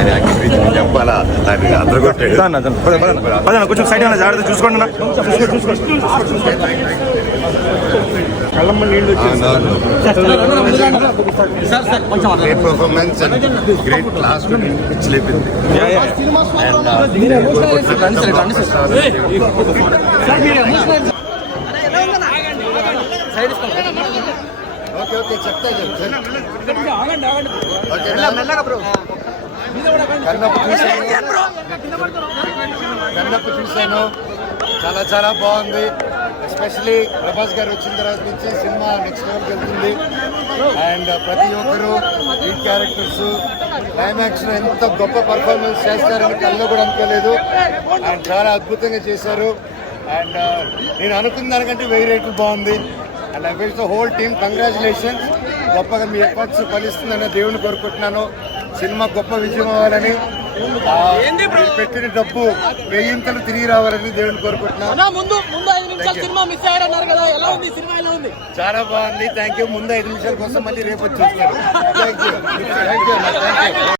ఆయన యాక్టింగ్ గురించి చెప్పాలా, ఆయన అందరూ కొట్టాడు. కొంచెం సైడ్ జాగ్రత్త చూసుకోండి. Great performance and great class pitch లేపింది. ఓకే కన్నప్ప చూశాను, చాలా చాలా బాగుంది. ఎస్పెషలీ ప్రభాస్ గారు వచ్చిన తర్వాత నుంచి సినిమా నెక్స్ట్ లెవెల్కి వెళ్తుంది. అండ్ ప్రతి ఒక్కరూ ఈ క్యారెక్టర్స్ క్లైమాక్స్ లో ఎంత గొప్ప పర్ఫార్మెన్స్ చేస్తారని కల్లో కూడా అనుకోలేదు. అండ్ చాలా అద్భుతంగా చేశారు. అండ్ నేను అనుకున్న దానికంటే 1000 రేట్లు బాగుంది. And I wish the whole team congratulations. గొప్పగా మీ ఎఫర్ట్స్ ఫలిస్తుందని దేవుని కోరుకుంటున్నాను. సినిమా గొప్ప విజయం అవ్వాలని, పెట్టిన డబ్బు 1000 తిరిగి రావాలని దేవుని కోరుకుంటున్నాను. చాలా బాగుంది. Thank you. ముందు 5 నిమిషాల కోసం మళ్ళీ రేపు వచ్చి చూస్తాను. Thank you.